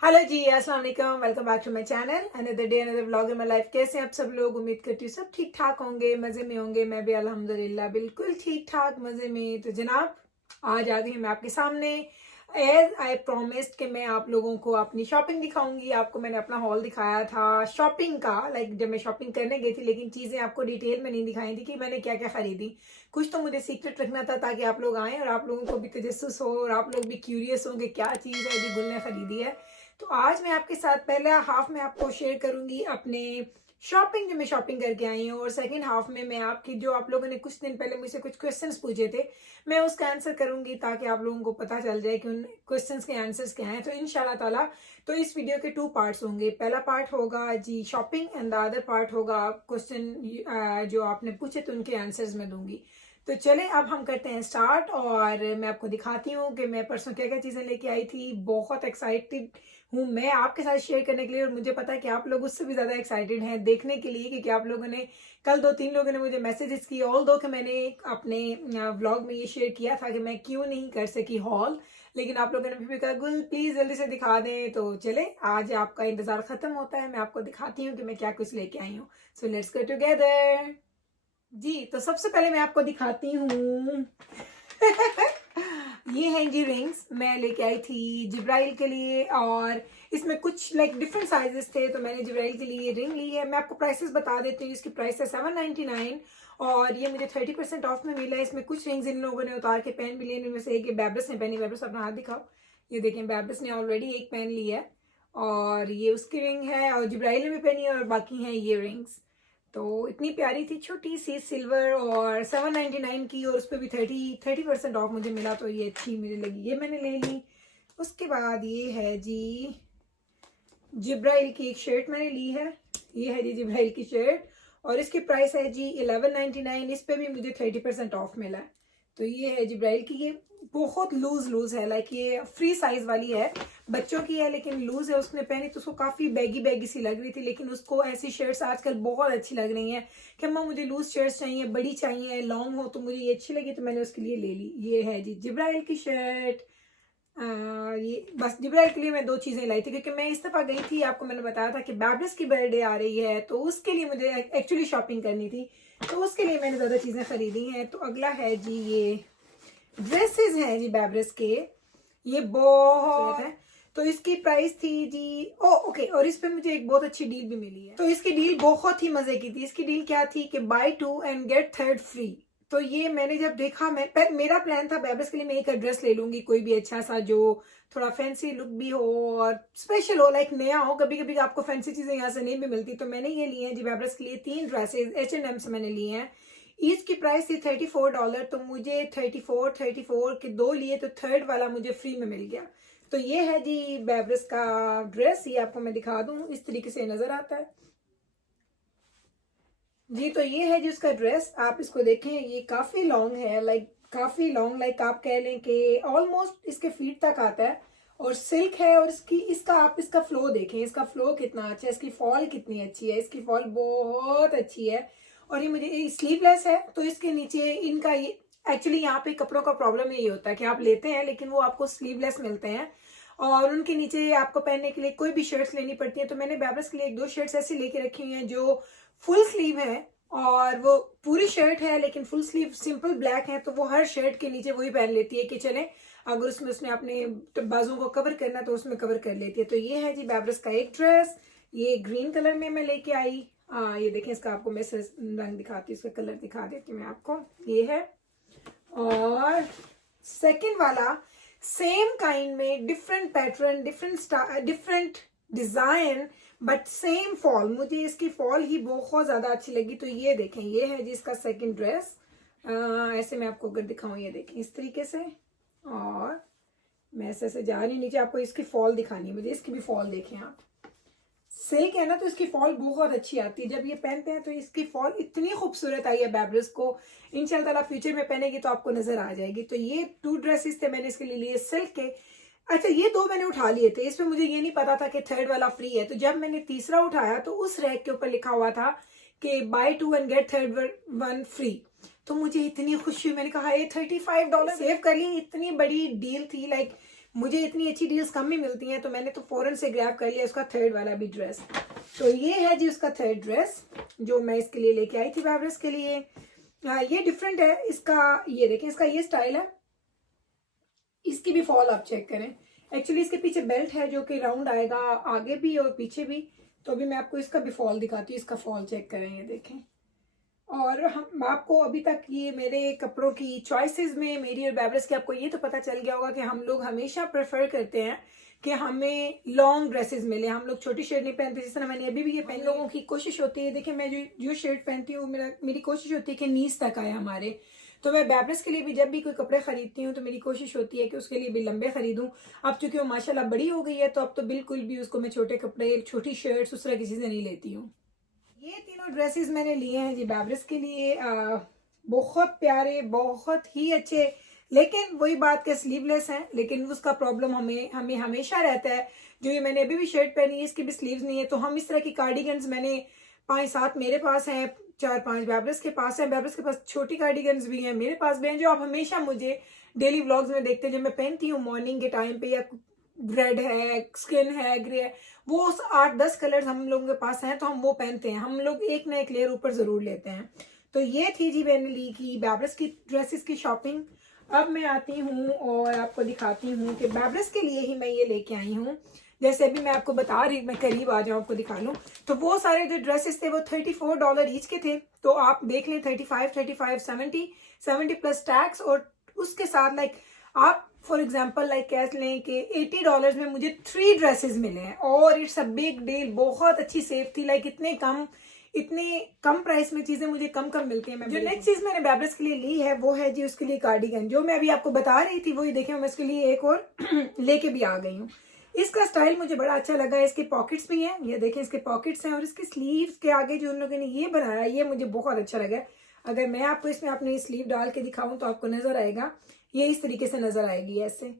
Hello ji, अस्सलाम वालेकुम। Welcome back to my channel. Another day another vlog in my life. कैसे हैं आप सब लोग? उम्मीद करती हूँ सब ठीक ठाक होंगे, मज़े में होंगे। मैं भी अल्हम्दुलिल्लाह बिल्कुल ठीक ठाक मज़े में। तो जनाब, आज आ गई हूँ मैं आपके सामने एज आई प्रोमिस्ड कि मैं आप लोगों को अपनी शॉपिंग दिखाऊंगी। आपको मैंने अपना हॉल दिखाया था शॉपिंग का, जब मैं शॉपिंग करने गई थी, लेकिन चीज़ें आपको डिटेल में नहीं दिखाई थी कि मैंने क्या क्या खरीदी। कुछ तो मुझे सीक्रेट रखना था ताकि आप लोग आएँ और आप लोगों को भी तजस्सुस हो और आप लोग भी क्यूरियस हो कि क्या चीज़ है जो गुल ने खरीदी है। तो आज मैं आपके साथ पहले हाफ में आपको शेयर करूंगी अपने शॉपिंग, जो मैं शॉपिंग करके आई हूँ, और सेकंड हाफ में मैं आपकी, जो आप लोगों ने कुछ दिन पहले मुझसे कुछ क्वेश्चंस पूछे थे, मैं उसका आंसर करूंगी ताकि आप लोगों को पता चल जाए कि उन क्वेश्चंस के आंसर्स क्या हैं। तो इंशाल्लाह ताला तो इस वीडियो के 2 पार्ट्स होंगे। पहला पार्ट होगा जी shopping and the other part होगा क्वेश्चन जो आपने पूछे तो उनके आंसर्स मैं दूंगी। तो चले अब हम करते हैं स्टार्ट, और मैं आपको दिखाती हूँ कि मैं परसों क्या क्या चीज़ें लेके आई थी। बहुत एक्साइटेड हूँ मैं आपके साथ शेयर करने के लिए, और मुझे पता है कि आप लोग उससे भी ज़्यादा एक्साइटेड हैं देखने के लिए, क्योंकि आप लोगों ने कल 2-3 लोगों ने मुझे मैसेजेस किए। ऑल दो कि मैंने अपने व्लॉग में ये शेयर किया था कि मैं क्यों नहीं कर सकी हॉल, लेकिन आप लोगों ने फिर भी कहा गुल प्लीज़ जल्दी से दिखा दें। तो चले, आज आपका इंतज़ार ख़त्म होता है, मैं आपको दिखाती हूँ कि मैं क्या कुछ लेके आई हूँ। So let's go together. जी, तो सबसे पहले मैं आपको दिखाती हूँ ये हैं जी रिंग्स, मैं लेके आई थी जिब्राइल के लिए, और इसमें कुछ डिफरेंट साइजेस थे, तो मैंने जिब्राइल के लिए रिंग ली है। मैं आपको प्राइसेस बता देती हूँ। इसकी प्राइस है 799, और ये मुझे 30% ऑफ में मिला है। इसमें कुछ रिंग्स इन लोगों ने उतार के पहन भी लिए, इनमें से एक बैब्रस ने पहनी। बैब्रस अपना हाथ दिखाओ। ये देखें, बैब्रस ने ऑलरेडी एक पहन ली है, और ये उसकी रिंग है, और जिब्राइल ने भी पहनी है, और बाकी हैं ये रिंग्स। तो इतनी प्यारी थी, छोटी सी सिल्वर, और 799 की, और उस पर भी 30% ऑफ मुझे मिला, तो ये अच्छी मुझे लगी, ये मैंने ले ली। उसके बाद ये है जी जिब्राइल की एक शर्ट मैंने ली है। ये है जी जिब्राइल की शर्ट, और इसकी प्राइस है जी 1199। इस पे भी मुझे 30% ऑफ मिला है। तो ये है जिब्राइल की। ये बहुत लूज है, ये फ्री साइज वाली है, बच्चों की है लेकिन लूज है। उसने पहनी तो उसको काफी बैगी सी लग रही थी, लेकिन उसको ऐसी शर्ट्स आजकल बहुत अच्छी लग रही हैं कि अम्मा मुझे लूज शर्ट्स चाहिए, बड़ी चाहिए, लॉन्ग हो, तो मुझे ये अच्छी लगी तो मैंने उसके लिए ले ली। ये है जी जिब्राइल की शर्ट। ये बस जिब्राइल के लिए मैं 2 चीजें लाई थी, क्योंकि मैं इस दफा गई थी, आपको मैंने बताया था कि बैब्रिस की बर्थडे आ रही है, तो उसके लिए मुझे एक्चुअली शॉपिंग करनी थी, तो उसके लिए मैंने ज्यादा चीजें खरीदी हैं। तो अगला है जी ये ड्रेसेस हैं जी बैब्रिस के, ये बहुत है। तो इसकी प्राइस थी जी ओके, और इस पे मुझे एक बहुत अच्छी डील भी मिली है। तो इसकी डील बहुत ही मजे की थी। इसकी डील क्या थी कि buy 2 and get 3rd free. तो ये मैंने जब देखा, मेरा प्लान था बैब्रिस के लिए मैं एक ड्रेस ले लूंगी, कोई भी अच्छा सा जो थोड़ा फैंसी लुक भी हो और स्पेशल हो, नया हो। कभी कभी आपको फैंसी चीजें यहाँ से नहीं भी मिलती, तो मैंने ये लिए हैं जी बैब्रिस के लिए 3 ड्रेसेस H&M से मैंने लिए हैं। ईच की प्राइस थी $34, तो मुझे 34 के 2 लिए, तो 3rd वाला मुझे फ्री में मिल गया। तो ये है जी बैब्रिस का ड्रेस, ये आपको मैं दिखा दूं, इस तरीके से नजर आता है जी। तो ये है जी उसका ड्रेस, आप इसको देखें, ये काफी लॉन्ग है, काफी लॉन्ग, आप कह लें कि ऑलमोस्ट इसके फीट तक आता है, और सिल्क है। और आप इसका फ्लो देखें, इसका फ्लो कितना अच्छा है, इसकी फॉल कितनी अच्छी है, इसकी फॉल बहुत अच्छी है। और ये मुझे स्लीवलेस है, तो इसके नीचे इनका ये एक्चुअली यहाँ पे कपड़ों का प्रॉब्लम यही होता है कि आप लेते हैं लेकिन वो आपको स्लीवलेस मिलते हैं, और उनके नीचे आपको पहनने के लिए कोई भी शर्ट्स लेनी पड़ती है। तो मैंने बैब्रिस के लिए 1-2 शर्ट्स ऐसी लेके रखी हुई हैं जो फुल स्लीव है, और वो पूरी शर्ट है लेकिन फुल स्लीव सिंपल ब्लैक है, तो वो हर शर्ट के नीचे वही पहन लेती है कि चले अगर उसमें उसने अपने बाजू को कवर करना तो उसमें कवर कर लेती है। तो ये है जी बैब्रिस का एक ड्रेस, ये ग्रीन कलर में मैं लेके आई। ये देखें, इसका आपको मैं रंग दिखाती हूँ, इसका कलर दिखा देती हूँ मैं आपको, ये है। और सेकंड वाला सेम काइंड में, different pattern, different design, but same fall. मुझे इसकी फॉल ही बहुत ज्यादा अच्छी लगी। तो ये देखें, ये है जी इसका सेकंड ड्रेस। ऐसे मैं आपको अगर दिखाऊं, ये देखें इस तरीके से, और मैं ऐसे जा रही हूँ नीचे, आपको इसकी फॉल दिखानी है मुझे। इसकी भी फॉल देखें आप, सिल्क है ना, तो इसकी फॉल बहुत अच्छी आती है। जब ये पहनते हैं तो इसकी फॉल इतनी खूबसूरत आई है बैब्रिस को, इंशाल्लाह फ्यूचर में पहनेगी तो आपको नजर आ जाएगी। तो ये 2 ड्रेसेस थे मैंने इसके लिए लिए सिल्क के। अच्छा, ये 2 मैंने उठा लिए थे, इसमें मुझे ये नहीं पता था कि 3rd वाला फ्री है। तो जब मैंने तीसरा उठाया तो उस रैक के ऊपर लिखा हुआ था कि buy 2 and get 3rd one free. तो मुझे इतनी खुशी हुई, मैंने कहा ये $35 सेव कर ली, इतनी बड़ी डील थी। मुझे इतनी अच्छी डील्स कम ही मिलती हैं, तो मैंने तो फ़ौरन से ग्रैब कर लिया उसका थर्ड वाला भी ड्रेस। तो ये है जी उसका थर्ड ड्रेस जो मैं इसके लिए लेके आई थी बैबरस के लिए। ये डिफरेंट है इसका, ये देखें इसका ये स्टाइल है। इसकी भी फॉल आप चेक करें। एक्चुअली इसके पीछे बेल्ट है जो कि राउंड आएगा आगे भी और पीछे भी। तो अभी मैं आपको इसका भी फॉल दिखाती हूँ, इसका फॉल चेक करें, ये देखें। और हम आपको अभी तक ये मेरे कपड़ों की चॉइसेस में मेरी और बैबरस की आपको ये तो पता चल गया होगा कि हम लोग हमेशा प्रेफर करते हैं कि हमें लॉन्ग ड्रेसेस मिले। हम लोग छोटी शर्ट नहीं पहनते, जिस तरह मैंने अभी भी ये पहन, लोगों की कोशिश होती है, देखिए मैं जो शर्ट पहनती हूँ मेरी कोशिश होती है कि नीज तक आए हमारे। तो मैं बैबरस के लिए भी जब भी कोई कपड़े खरीदती हूँ तो मेरी कोशिश होती है कि उसके लिए भी लंबे खरीदूं। अब चूंकि वो माशाल्लाह बड़ी हो गई है तो अब तो बिल्कुल भी उसको मैं छोटे कपड़े, छोटी शर्ट्स, उस तरह की चीज़ें नहीं लेती हूँ। ये तीनों ड्रेसेस मैंने लिए हैं जी बैबरस के लिए। बहुत प्यारे, बहुत ही अच्छे, लेकिन वही बात के स्लीवलेस हैं। लेकिन उसका प्रॉब्लम हमें हमेशा रहता है। जो ये मैंने अभी भी शर्ट पहनी है इसकी भी स्लीव्स नहीं है। तो हम इस तरह की कार्डिगन्स, मैंने 5-7 मेरे पास हैं, 4-5 बैबरस के पास हैं। बैबरस के पास छोटी कार्डिगन्स भी हैं, मेरे पास भी हैं, जो आप हमेशा मुझे डेली व्लॉग्स में देखते हैं, जब मैं पहनती हूँ मॉर्निंग के टाइम पे, या रेड है, स्किन है, ग्रे है, वो 8-10 कलर्स हम लोगों के पास हैं तो हम वो पहनते हैं। हम लोग एक ना एक लेयर ऊपर जरूर लेते हैं। तो ये थी जी मैंने ली की बैबरस की ड्रेसेस की शॉपिंग। अब मैं आती हूँ और आपको दिखाती हूँ कि बैबरस के लिए ही मैं ये लेके आई हूँ। जैसे अभी मैं आपको बता रही, मैं करीब आ जाऊँ आपको दिखा लूँ, तो वो सारे जो ड्रेसेस थे वो $34 ईच के थे। तो आप देख लें 35, 70 प्लस टैक्स, और उसके साथ लाइक आप फॉर एग्जाम्पल लाइक कह लें कि $80 में मुझे 3 ड्रेसेस मिले हैं, और इट्स अ बिग डील। बहुत अच्छी सेफ थी, लाइक इतने कम प्राइस में चीजें मुझे कम मिलती हैं। जो नेक्स्ट चीज मैंने बैबरस के लिए ली है वो है जी उसके लिए कार्डिगन, जो मैं अभी आपको बता रही थी वही देखें, मैं इसके लिए एक और लेके भी आ गई हूँ। इसका स्टाइल मुझे बड़ा अच्छा लगा। इसके पॉकेट्स भी हैं, ये देखें इसके पॉकेट्स हैं, और इसके स्लीव्स के आगे जो उन लोगों ने ये बनाया ये मुझे बहुत अच्छा लगा। अगर मैं आपको इसमें अपनी स्लीव डाल के दिखाऊं तो आपको नजर आएगा, ये इस तरीके से नजर आएगी ऐसे।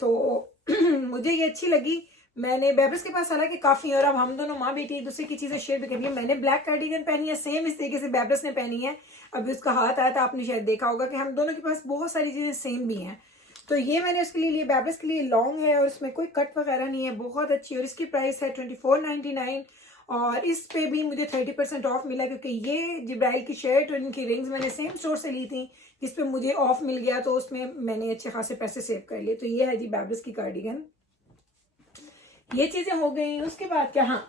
तो मुझे ये अच्छी लगी। मैंने बैबरस के पास हालांकि काफी, और अब हम दोनों माँ बेटी एक दूसरे की चीजें शेयर भी करेंगे। मैंने ब्लैक कार्डिगन पहनी है, सेम इस तरीके से बैबरस ने पहनी है। अभी उसका हाथ आया था, आपने शायद देखा होगा कि हम दोनों के पास बहुत सारी चीजें सेम भी हैं। तो ये मैंने उसके लिए बैबरस के लिए लॉन्ग है, और इसमें कोई कट वगैरह नहीं है, बहुत अच्छी। और इसकी प्राइस है $24.99, और इस पे भी मुझे 30% ऑफ मिला, क्योंकि ये जिब्राइल की शर्ट और इनकी रिंग्स मैंने सेम स्टोर से ली थी, जिस पे मुझे ऑफ मिल गया, तो उसमें मैंने अच्छे खासे पैसे सेव कर लिए। तो ये है जी बैबरस की कार्डिगन। ये चीजें हो गई। उसके बाद क्या, हाँ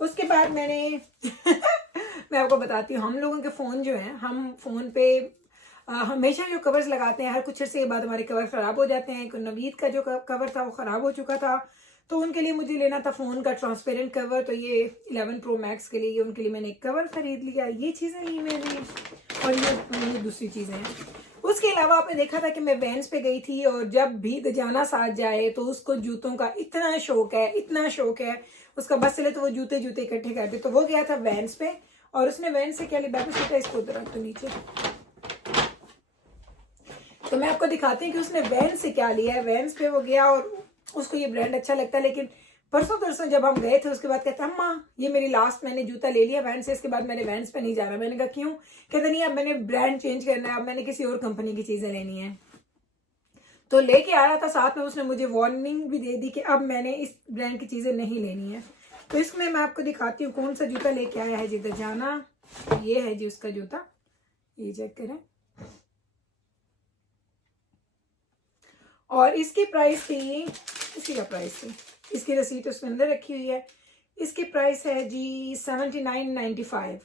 उसके बाद मैंने मैं आपको बताती हूँ, हम लोगों के फ़ोन जो हैं, हम फ़ोन पे हमेशा जो कवर्स लगाते हैं, हर कुछ अर्से के बाद हमारे कवर ख़राब हो जाते हैं। नवीद का जो कवर था वो ख़राब हो चुका था, तो उनके लिए मुझे लेना था फ़ोन का ट्रांसपेरेंट कवर। तो ये 11 Pro Max के लिए, उनके लिए मैंने एक कवर ख़रीद लिया। ये चीज़ें ली मैंने, और ये दूसरी चीज़ें हैं। उसके अलावा आपने देखा था कि मैं वैन्स पे गई थी, और जब भी दजाना साथ जाए तो उसको जूतों का इतना शौक है, इतना शौक है उसका, बस चले तो वो जूते इकट्ठे कर दे। तो वो गया था वैन्स पे, और उसने वैन्स से क्या लिया, बैठो सीधा इसको उधर रख दो नीचे। तो मैं आपको दिखाती हूँ कि उसने वैन्स से क्या लिया है। वैन्स पे वो गया और उसको ये ब्रांड अच्छा लगता है, लेकिन परसों जब हम गए थे उसके बाद कहता है अम्मा ये मेरी लास्ट, मैंने जूता ले लिया वैन्स से, इसके बाद मैंने वैन्स पे नहीं जा रहा। मैंने कहा क्यों? कहते नहीं, अब मैंने ब्रांड चेंज करना है, अब मैंने किसी और कंपनी की चीजें लेनी है। तो लेके आ रहा था साथ में, उसने मुझे वार्निंग भी दे दी कि अब मैंने इस ब्रांड की चीजें नहीं लेनी है। तो इसमें मैं आपको दिखाती हूँ कौन सा जूता लेके आया है जी दजाना। ये है जी उसका जूता, ये चेक करें। और इसकी प्राइस थी, इसी का प्राइस थी, इसकी रसीद उसके अंदर रखी हुई है। इसकी प्राइस है जी $79.95,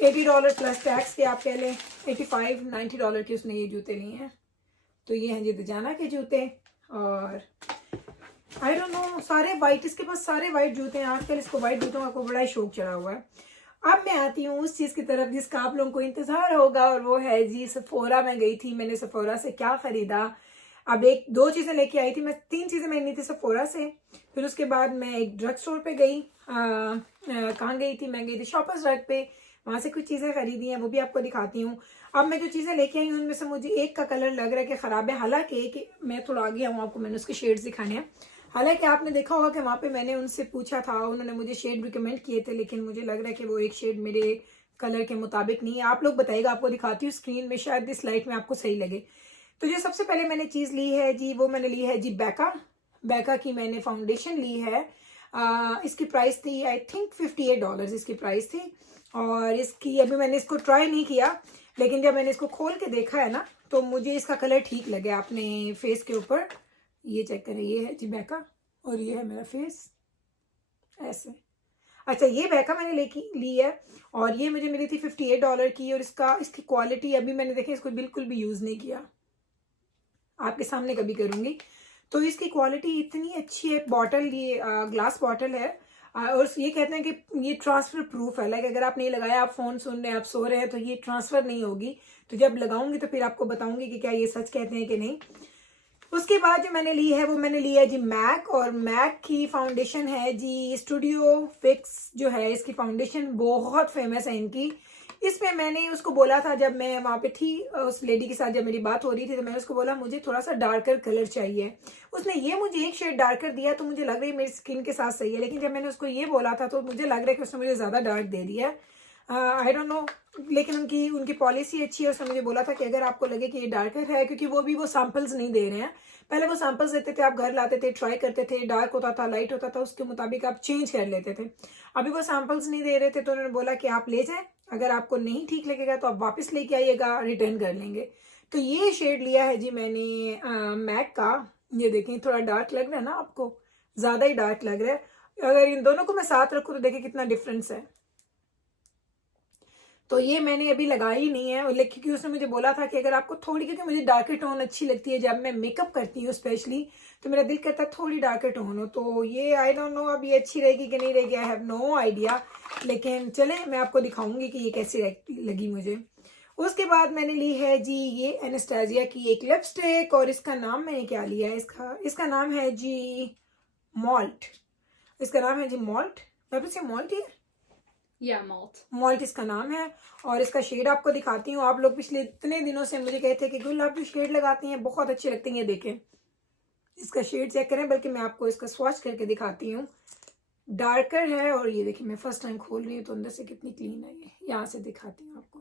$80 प्लस टैक्स के आप कह लें, $85-90 के उसने ये जूते लिए हैं। तो ये हैं जी दजाना के जूते, और आई डोंट नो सारे वाइट, इसके पास सारे वाइट जूते हैं। आजकल इसको वाइट जूतों का बड़ा ही शौक चढ़ा हुआ है। अब मैं आती हूँ उस चीज़ की तरफ जिसका आप लोगों को इंतजार होगा, और वो है जी सफोरा। में गई थी, मैंने सफोरा से क्या खरीदा। अब 1-2 चीज़ें लेके आई थी मैं, 3 चीज़ें मैंने ली थी सफोरा से। फिर उसके बाद मैं एक ड्रग स्टोर पे गई। कहाँ गई थी? मैं गई थी शॉपर्स ड्रग पे, वहाँ से कुछ चीज़ें खरीदी हैं, वो भी आपको दिखाती हूँ। अब मैं जो चीज़ें लेके आई हूँ उनमें से मुझे एक का कलर लग रहा है कि ख़राब है, हालांकि कि मैं थोड़ा आगे आऊँ, आपको मैंने उसके शेड्स दिखाने हैं। हालांकि आपने देखा होगा कि वहाँ पे मैंने उनसे पूछा था, उन्होंने मुझे शेड रिकमेंड किए थे, लेकिन मुझे लग रहा है कि वो एक शेड मेरे कलर के मुताबिक नहीं है। आप लोग बताइएगा, आपको दिखाती हूँ स्क्रीन में, शायद इस लाइट में आपको सही लगे। तो जो सबसे पहले मैंने चीज़ ली है जी, वो मैंने ली है जी बैका की मैंने फाउंडेशन ली है। इसकी प्राइस थी आई थिंक $58 इसकी प्राइस थी। और इसकी अभी मैंने इसको ट्राई नहीं किया, लेकिन जब मैंने इसको खोल के देखा है ना, तो मुझे इसका कलर ठीक लगा अपने फेस के ऊपर। ये चेक करें, ये है जी बैका और ये है मेरा फेस ऐसे। अच्छा, ये बैका मैंने ली है और ये मुझे मिली थी $58 की। और इसकी क्वालिटी अभी मैंने देखी, इसको बिल्कुल भी यूज़ नहीं किया, आपके सामने कभी करूँगी। तो इसकी क्वालिटी इतनी अच्छी है। बॉटल, ये ग्लास बॉटल है। और ये कहते हैं कि ये ट्रांसफ़र प्रूफ है। लाइक अगर आप नहीं लगाया, आप फ़ोन सुन रहे हैं, आप सो रहे हैं, तो ये ट्रांसफ़र नहीं होगी। तो जब लगाऊंगी तो फिर आपको बताऊंगी कि क्या ये सच कहते हैं कि नहीं। उसके बाद जो मैंने ली है, वो मैंने ली है जी मैक। और मैक की फाउंडेशन है जी स्टूडियो फिक्स, जो है इसकी फाउंडेशन बहुत फेमस है इनकी। इसमें मैंने उसको बोला था, जब मैं वहाँ पे थी उस लेडी के साथ, जब मेरी बात हो रही थी, तो मैंने उसको बोला मुझे थोड़ा सा डार्कर कलर चाहिए। उसने ये मुझे एक शेड डार्कर दिया, तो मुझे लग रही है मेरी स्किन के साथ सही है। लेकिन जब मैंने उसको ये बोला था, तो मुझे लग रहा है कि उसने मुझे ज़्यादा डार्क दे दिया। आई डोंट नो, लेकिन उनकी पॉलिसी अच्छी है। उसने मुझे बोला था कि अगर आपको लगे कि ये डार्कर है, क्योंकि वो सैम्पल्स नहीं दे रहे हैं। पहले वो सैम्पल्स देते थे, आप घर लाते थे, ट्राई करते थे, डार्क होता था, लाइट होता था, उसके मुताबिक आप चेंज कर लेते थे। अभी वो सैम्पल्स नहीं दे रहे थे, तो उन्होंने बोला कि आप ले जाएं, अगर आपको नहीं ठीक लगेगा तो आप वापस लेके आइएगा, रिटर्न कर लेंगे। तो ये शेड लिया है जी मैंने मैक का। ये देखें, थोड़ा डार्क लग रहा है ना आपको, ज़्यादा ही डार्क लग रहा है। अगर इन दोनों को मैं साथ रखूँ तो देखिए कितना डिफरेंस है। तो ये मैंने अभी लगाई नहीं है, लेकिन क्योंकि उसने मुझे बोला था कि अगर आपको थोड़ी, क्योंकि मुझे डार्कर टोन अच्छी लगती है जब मैं मेकअप करती हूँ स्पेशली, तो मेरा दिल करता है थोड़ी डार्कर टोन हो। तो ये आई डोंट नो अब ये अच्छी रहेगी कि नहीं रहेगी, आई हैव नो आइडिया। लेकिन चले, मैं आपको दिखाऊंगी कि ये कैसी लगी मुझे। उसके बाद मैंने ली है जी ये एनास्टेसिया की एक लिपस्टिक। और इसका नाम मैंने क्या लिया है, इसका नाम है जी मॉल्ट। इसका नाम है जी मॉल्ट। वापस से मॉल्ट ही है या मॉल्ट इसका नाम है। और इसका शेड आपको दिखाती हूँ। आप लोग पिछले इतने दिनों से मुझे कहते हैं कि गुल आप जो शेड लगाती हैं बहुत अच्छी लगती हैं। ये देखें, इसका शेड चेक करें, बल्कि मैं आपको इसका स्वॉच करके दिखाती हूँ। डार्कर है और ये देखिए, मैं फर्स्ट टाइम खोल रही हूँ तो अंदर से कितनी क्लीन है। ये यहाँ से दिखाती हूँ आपको,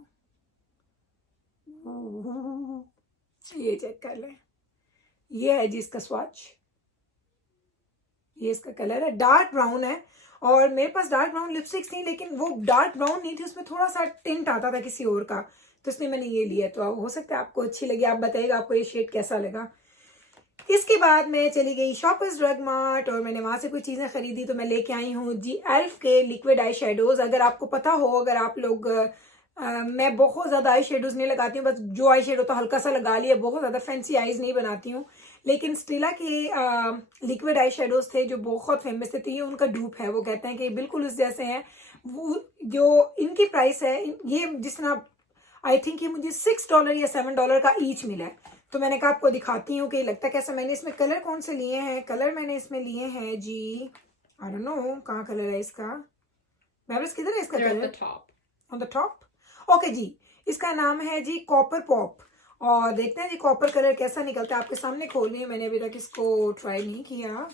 ये चेक कर लें। ये है जी इसका स्वॉच, ये इसका कलर है, डार्क ब्राउन है। और मेरे पास डार्क ब्राउन लिपस्टिक्स थी, लेकिन वो डार्क ब्राउन नहीं थी, उसमें थोड़ा सा टिंट आता था किसी और का, तो इसलिए मैंने ये लिया। तो हो सकता है आपको अच्छी लगी, आप बताइएगा आपको ये शेड कैसा लगा। इसके बाद मैं चली गई शॉपर्स ड्रग मार्ट और मैंने वहां से कुछ चीज़ें खरीदी। तो मैं लेके आई हूँ जी एल्फ के लिक्विड आई शेडोज। अगर आपको पता हो, अगर आप लोग मैं बहुत ज़्यादा आई शेडोज नहीं लगाती हूँ, बस जो आई शेड होता है हल्का सा लगा लिया, बहुत ज़्यादा फैंसी आईज नहीं बनाती हूँ। लेकिन स्टिला के लिक्विड आई शेडोज थे जो बहुत फेमस थे, तो ये उनका डूप है। वो कहते हैं कि बिल्कुल उस जैसे हैं। वो जो इनकी प्राइस है, ये जिस तरह आई थिंक ये मुझे $6 या $7 का ईच मिला है। तो मैंने कहा आपको दिखाती हूँ कि लगता कैसा। मैंने इसमें कलर कौन से लिए हैं, कलर मैंने इसमें लिए हैं जी, आई डोंट नो कहाँ कलर है इसका, मैब्रिस किधर है इसका colour, on the top. Okay जी, इसका नाम है जी कॉपर पॉप। और देखते हैं जी कॉपर कलर कैसा निकलता है। आपके सामने खोल रही हूँ, मैंने अभी तक इसको ट्राई नहीं किया।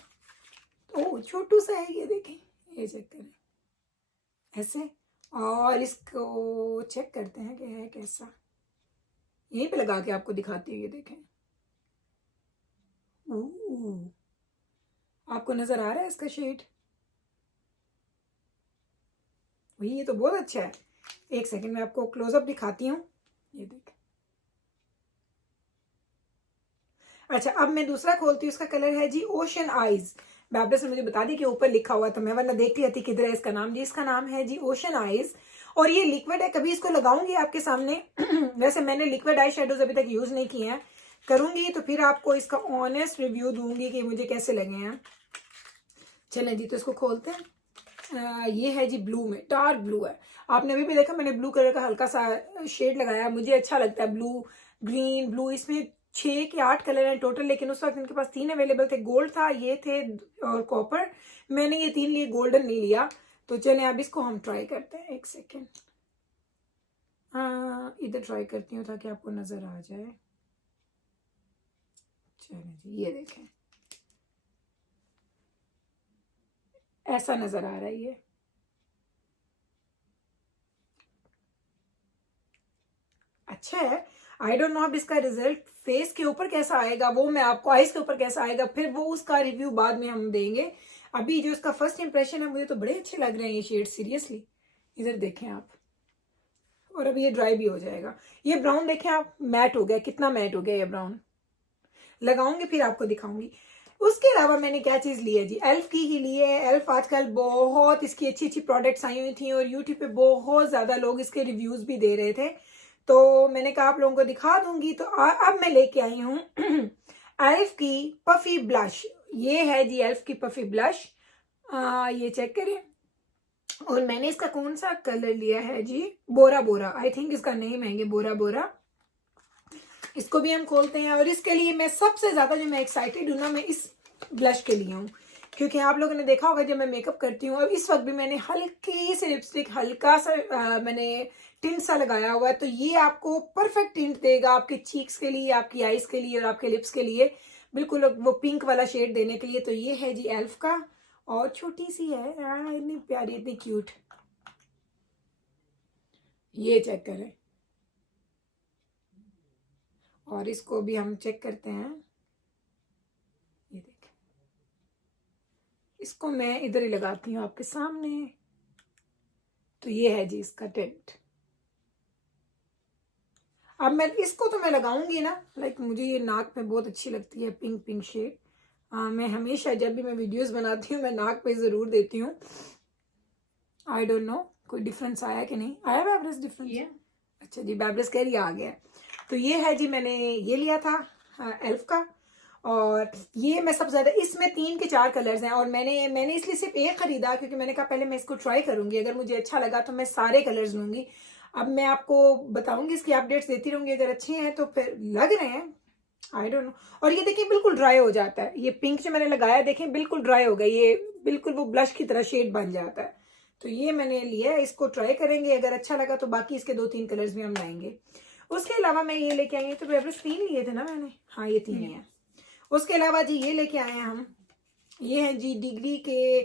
ओह छोटू सा है, ये देखें, ये चेक करें ऐसे। और इसको चेक करते हैं कि है कैसा, यहीं पे लगा के आपको दिखाती हूँ। ये देखें, आपको नजर आ रहा है इसका शेड, वही, ये तो बहुत अच्छा है। एक सेकंड में आपको क्लोजअप दिखाती हूँ, ये देखें। अच्छा, अब मैं दूसरा खोलती हूँ। इसका कलर है जी ओशन आइज। बैबस ने मुझे बता दी कि ऊपर लिखा हुआ, तो मैं वरना देख रही थी किधर है इसका नाम जी। इसका नाम है जी ओशन आइज और ये लिक्विड है। कभी इसको लगाऊंगी आपके सामने। वैसे मैंने लिक्विड आई शेडोज अभी तक यूज नहीं किए हैं, करूंगी तो फिर आपको इसका ऑनेस्ट रिव्यू दूंगी कि मुझे कैसे लगे हैं। चलें जी, तो इसको खोलते हैं। ये है जी ब्लू में, डार्क ब्लू है। आपने अभी भी देखा मैंने ब्लू कलर का हल्का सा शेड लगाया, मुझे अच्छा लगता है ब्लू, ग्रीन ब्लू। इसमें 6 के 8 कलर हैं टोटल, लेकिन उस वक्त इनके पास 3 अवेलेबल थे। गोल्ड था, ये थे और कॉपर। मैंने ये 3 लिए, गोल्डन नहीं लिया। तो चलें अब इसको हम ट्राई करते हैं। एक सेकेंड, हाँ इधर ट्राई करती हूँ ताकि आपको नजर आ जाए। चलें जी, ये देखें, ऐसा नजर आ रहा है ये। अच्छा है। आई डोंट नो अब इसका रिजल्ट फेस के ऊपर कैसा आएगा, वो मैं आपको, आइज के ऊपर कैसा आएगा, फिर वो उसका रिव्यू बाद में हम देंगे। अभी जो इसका फर्स्ट इंप्रेशन है, मुझे तो बड़े अच्छे लग रहे हैं ये शेड, सीरियसली। इधर देखें आप, और अभी ये ड्राई भी हो जाएगा। ये ब्राउन देखें आप, मैट हो गया, कितना मैट हो गया ये ब्राउन। लगाऊंगी फिर आपको दिखाऊंगी। उसके अलावा मैंने क्या चीज ली है जी, एल्फ की ही ली है। एल्फ आजकल बहुत इसकी अच्छी अच्छी प्रोडक्ट्स आई हुई थी और यूट्यूब पे बहुत ज्यादा लोग इसके रिव्यूज भी दे रहे थे, तो मैंने कहा आप लोगों को दिखा दूंगी। तो अब मैं लेके आई हूँ एल्फ की पफी ब्लश। ये है जी एल्फ की पफी ब्लश, ये चेक करें। और मैंने इसका कौन सा कलर लिया है जी, बोरा बोरा, आई थिंक इसका नेम है ये बोरा बोरा। इसको भी हम खोलते हैं। और इसके लिए मैं सबसे ज्यादा जो मैं एक्साइटेड हूँ ना, मैं इस ब्लश के लिए हूँ, क्योंकि आप लोगों ने देखा होगा जब मैं मेकअप करती हूँ, अब इस वक्त भी मैंने हल्की सी लिपस्टिक, हल्का सा मैंने टिंट सा लगाया हुआ है, तो ये आपको परफेक्ट टिंट देगा आपके चीक्स के लिए, आपकी आईज के लिए और आपके लिप्स के लिए, बिल्कुल वो पिंक वाला शेड देने के लिए। तो ये है जी एल्फ का, और छोटी सी है, इतनी प्यारी, इतनी क्यूट। ये चेक करें, और इसको भी हम चेक करते हैं। ये देखें, इसको मैं इधर ही लगाती हूँ आपके सामने। तो ये है जी इसका टिंट। अब मैं इसको तो मैं लगाऊंगी ना, लाइक मुझे ये नाक पे बहुत अच्छी लगती है, पिंक पिंक शेड। मैं हमेशा जब भी मैं वीडियोस बनाती हूँ मैं नाक पे जरूर देती हूँ। आई डोंट नो कोई डिफरेंस आया कि नहीं आया, बैब्रस डिफरेंस। अच्छा जी, बैब्रस कह रही आ गया। तो ये है जी, मैंने ये लिया था एल्फ का, और ये मैं सबसे ज्यादा, इसमें 3 के 4 कलर्स हैं, और मैंने इसलिए सिर्फ एक खरीदा क्योंकि मैंने कहा पहले मैं इसको ट्राई करूंगी, अगर मुझे अच्छा लगा तो मैं सारे कलर्स लूंगी। अब मैं आपको बताऊंगी, इसकी अपडेट्स देती रहूंगी, अगर अच्छे हैं तो फिर लग रहे हैं, आई डोंट नो। और ये देखिए बिल्कुल ड्राई हो जाता है, ये पिंक जो मैंने लगाया देखें बिल्कुल ड्राई हो गया, ये बिल्कुल वो ब्लश की तरह शेड बन जाता है। तो ये मैंने लिया है, इसको ट्राई करेंगे, अगर अच्छा लगा तो बाकी इसके 2-3 कलर्स भी हम लाएंगे। उसके अलावा मैं ये लेके आई हूँ, तो बैब्रस 3 लिए थे ना मैंने, हाँ ये 3 ही है। उसके अलावा जी ये लेके आए हैं हम, ये है जी डिग्री के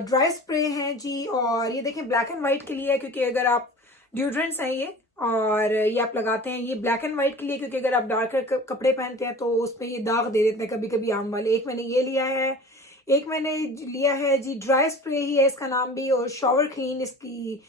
ड्राई स्प्रे हैं जी, और ये देखें ब्लैक एंड व्हाइट के लिए है, क्योंकि अगर आप ड्यूड्रेंट्स हैं ये, और ये आप लगाते हैं, ये ब्लैक एंड व्हाइट के लिए, क्योंकि अगर आप डार्क कपड़े पहनते हैं तो उस पर ये दाग दे देते हैं कभी कभी आम वाले। एक मैंने ये लिया है, एक मैंने लिया है जी ड्राई स्प्रे ही है इसका नाम भी, और शॉवर क्लीन इसकी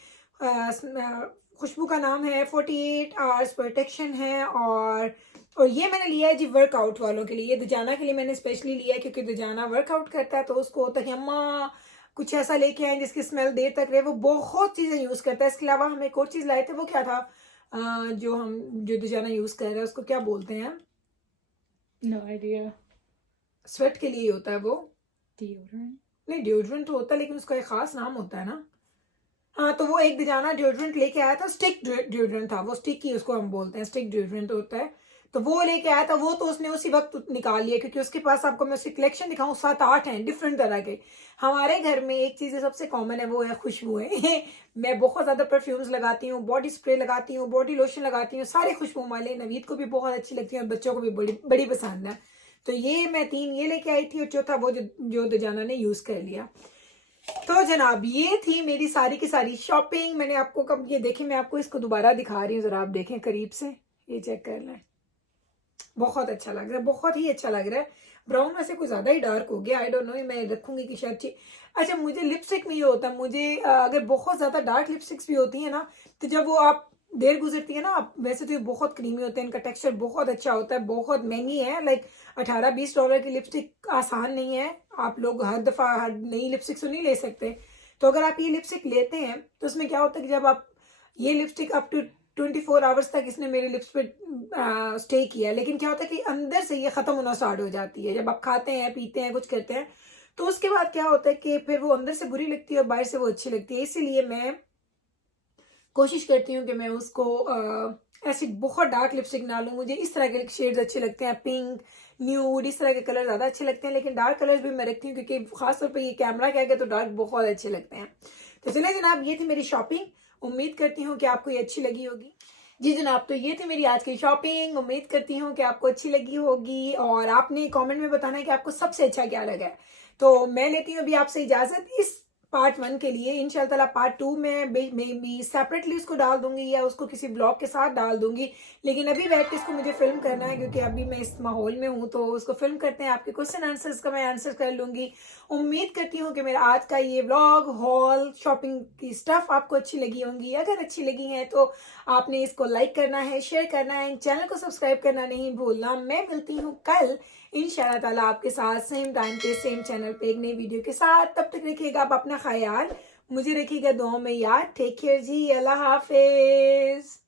खुशबू का नाम है, 48 आवर्स प्रोटेक्शन है। और ये मैंने लिया है जी वर्कआउट वालों के लिए, ये दजाना के लिए मैंने स्पेशली लिया है, क्योंकि दजाना वर्कआउट करता है तो उसको तयम्मा कुछ ऐसा लेके आए जिसकी स्मेल देर तक रहे, वो बहुत चीज़ें यूज़ करता है। इसके अलावा हम एक और चीज़ लाए थे, वो क्या था, जो दजाना यूज़ कर रहे हैं उसको क्या बोलते हैं, नो आइडिया। स्वेट के लिए होता है वो, डिओड्रेंट? नहीं डिओड्रेंट तो होता है लेकिन उसका एक खास नाम होता है ना। हाँ, तो वो एक दजाना डिओड्रेंट लेके आया था, स्टिक डिओड्रेंट था वो, स्टिक ही उसको हम बोलते हैं, स्टिक डिओड्रेंट होता है। तो वो लेके आया था, वो तो उसने उसी वक्त निकाल लिया, क्योंकि उसके पास, आपको मैं उसकी कलेक्शन दिखाऊं, 7-8 हैं डिफरेंट तरह के। हमारे घर में एक चीज़ सबसे कॉमन है, वो है खुशबुएं मैं बहुत ज़्यादा परफ्यूम्स लगाती हूँ, बॉडी स्प्रे लगाती हूँ, बॉडी लोशन लगाती हूँ, सारे खुशबू वाले। नवीद को भी बहुत अच्छी लगती है और बच्चों को भी बड़ी बड़ी पसंद है। तो ये मैं 3 ये लेके आई थी, और चौथा वो जो दजाना ने यूज़ कर लिया। तो जनाब ये थी मेरी सारी की सारी शॉपिंग। मैंने आपको कब, ये देखें मैं आपको इसको दोबारा दिखा रही हूँ, जरा आप देखें करीब से, ये चेक कर लें, बहुत अच्छा लग रहा है, बहुत ही अच्छा लग रहा है। ब्राउन में से कुछ ज्यादा ही डार्क हो गया, आई डोंट नो, मैं रखूंगी कि शायद। अच्छा, मुझे लिपस्टिक में ये होता है, मुझे अगर बहुत ज्यादा डार्क लिपस्टिक्स भी होती है ना, तो जब वो आप देर गुजरती है ना, आप वैसे तो ये बहुत क्रीमी होते हैं, इनका टेक्सचर बहुत अच्छा होता है, बहुत महंगी है, लाइक $18-20 की लिपस्टिक आसान नहीं है, आप लोग हर दफा हर नई लिपस्टिक तो नहीं ले सकते। तो अगर आप ये लिपस्टिक लेते हैं तो उसमें क्या होता है कि जब आप ये लिपस्टिक अप टू 24 आवर्स तक इसने मेरे लिप्स पे स्टे किया, लेकिन क्या होता है कि अंदर से ये खत्म होना स्टार्ट हो जाती है, जब आप खाते हैं, पीते हैं, कुछ करते हैं, तो उसके बाद क्या होता है कि फिर वो अंदर से बुरी लगती है और बाहर से वो अच्छी लगती है। इसीलिए मैं कोशिश करती हूँ कि मैं उसको ऐसी बहुत डार्क लिपस्टिक ना लूँ। मुझे इस तरह के शेड्स अच्छे लगते हैं, पिंक, न्यूड, इस तरह के कलर ज़्यादा अच्छे लगते हैं, लेकिन डार्क कलर्स भी मैं रखती हूँ क्योंकि खासतौर पर ये कैमरा क्या है तो डार्क बहुत अच्छे लगते हैं। तो चलिए जनाब, ये थी मेरी शॉपिंग, उम्मीद करती हूँ कि आपको ये अच्छी लगी होगी। जी जनाब, तो ये थी मेरी आज की शॉपिंग, उम्मीद करती हूँ कि आपको अच्छी लगी होगी, और आपने कमेंट में बताना है कि आपको सबसे अच्छा क्या लगा है। तो मैं लेती हूँ अभी आपसे इजाज़त, इस पार्ट 1 के लिए। इंशाल्लाह पार्ट 2 में भी सेपरेटली उसको डाल दूंगी या उसको किसी ब्लॉग के साथ डाल दूंगी, लेकिन अभी बैठ के इसको मुझे फिल्म करना है क्योंकि अभी मैं इस माहौल में हूँ, तो उसको फिल्म करते हैं। आपके क्वेश्चन आंसर्स का मैं आंसर कर लूंगी। उम्मीद करती हूँ कि मेरा आज का ये व्लॉग हॉल शॉपिंग की स्टफ आपको अच्छी लगी होंगी। अगर अच्छी लगी हैं तो आपने इसको लाइक करना है, शेयर करना है, चैनल को सब्सक्राइब करना नहीं भूलना। मैं मिलती हूँ कल इंशाल्लाह ताला आपके साथ सेम टाइम पे सेम चैनल पे एक नई वीडियो के साथ। तब तक रखिएगा आप अपना ख्याल, मुझे रखिएगा दुआओं में याद। टेक केयर जी, अल्लाह हाफिज।